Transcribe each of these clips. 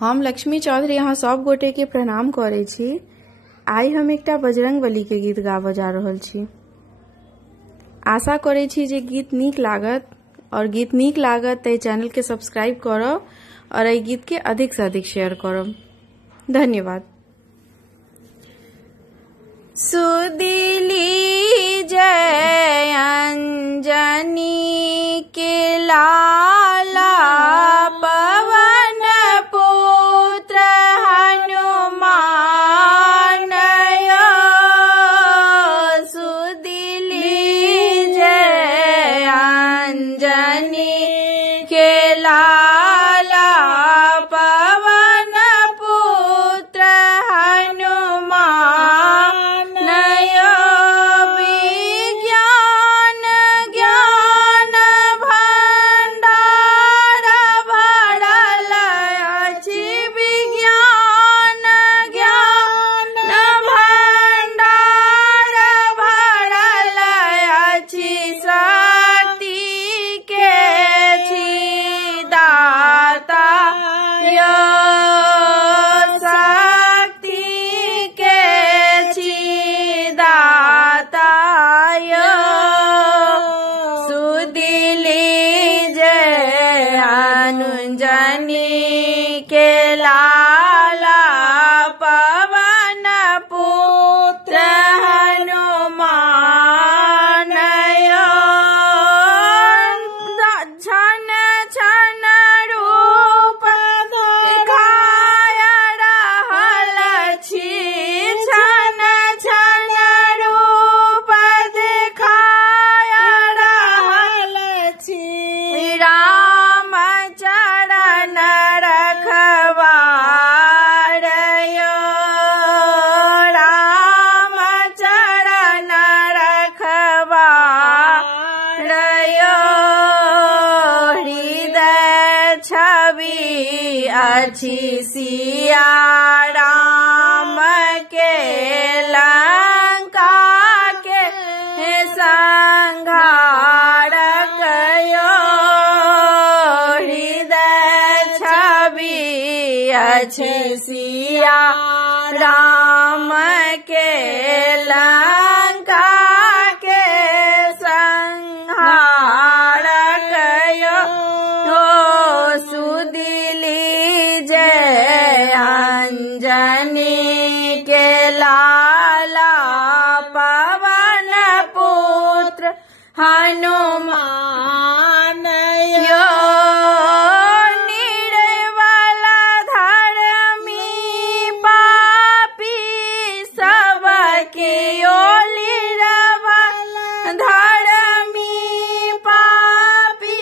हम लक्ष्मी चौधरी यहाँ सब गोटे के प्रणाम करे छी। आई हम एकटा बजरंगबली के गीत गाबऽ जा रहल छी। आशा करे छी जे गीत नीक लागत और गीत नीक लागत तो चैनल के सब्सक्राइब करब और एहि गीत के अधिक से अधिक शेयर करब। धन्यवाद। सुदिली जय अंजनी के लाला पवन पुत्र हनुमान यो। सुदिली जय अंजनी के लाला पवन पुत्र हनुमान यो। विज्ञान ज्ञान भंडार भरल अछि। विज्ञान ज्ञान भंडार भरल अछि। शक्ति के छी दाता यो। शक्ति के छी दाता यो। सुदिली जय अंजनी के लाला पवन पुत्र हनुमान यो। छन छन रूप देखाय रहल छी। छन छन रूप देखाय रहल छी। राम चरण रखवार यो। राम चरण रखवार यो। हृदय छवि अछि सिया राम के लंका के संहारक यो। हृदय छवि अछि सिया राम के लंका के संहारक यो। सुदिली जय अंजनी के लाला पवन पुत्र हनुमान यो। निर्बल धर्मी पापी सबके ओली रवल धर्मी पापी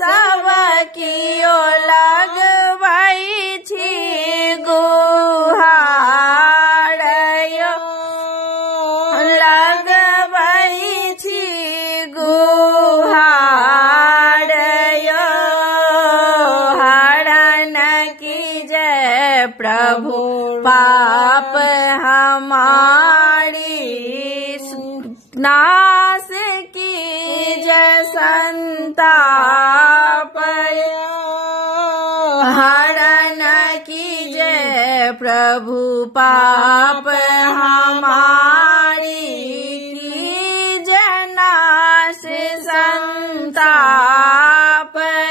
सबके ओ लगबै छी गुहार यो। लगबै छी गुहार यो। हरण की जय प्रभु पाप हमारी। नाश की जय संताप यो। हरण की जय प्रभु पाप हमारी। की जय नाश संताप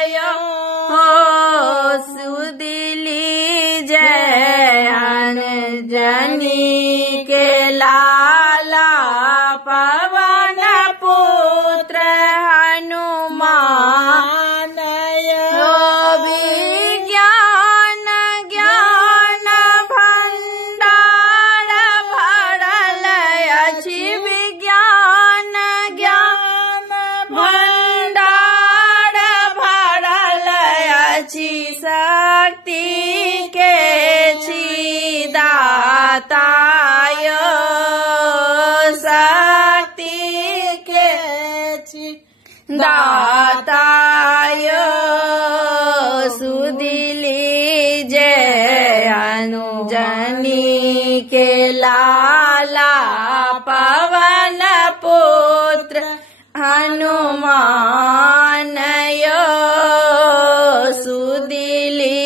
यो। सुदिली जय अंजनी के लाला पवन पुत्र हनुमान यो। विज्ञान ज्ञान भंडार भरल अछि। विज्ञान ज्ञान भंडार भरल अछि। शक्ति के छी दाता यो। शक्ति के छी दाता यो। सुदिली जय अंजनी के लाला पवन पुत्र हनुमान यो। सुदिली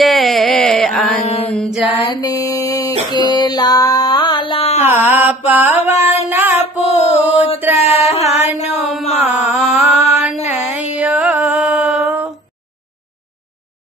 जय अंजनी के लाला पवन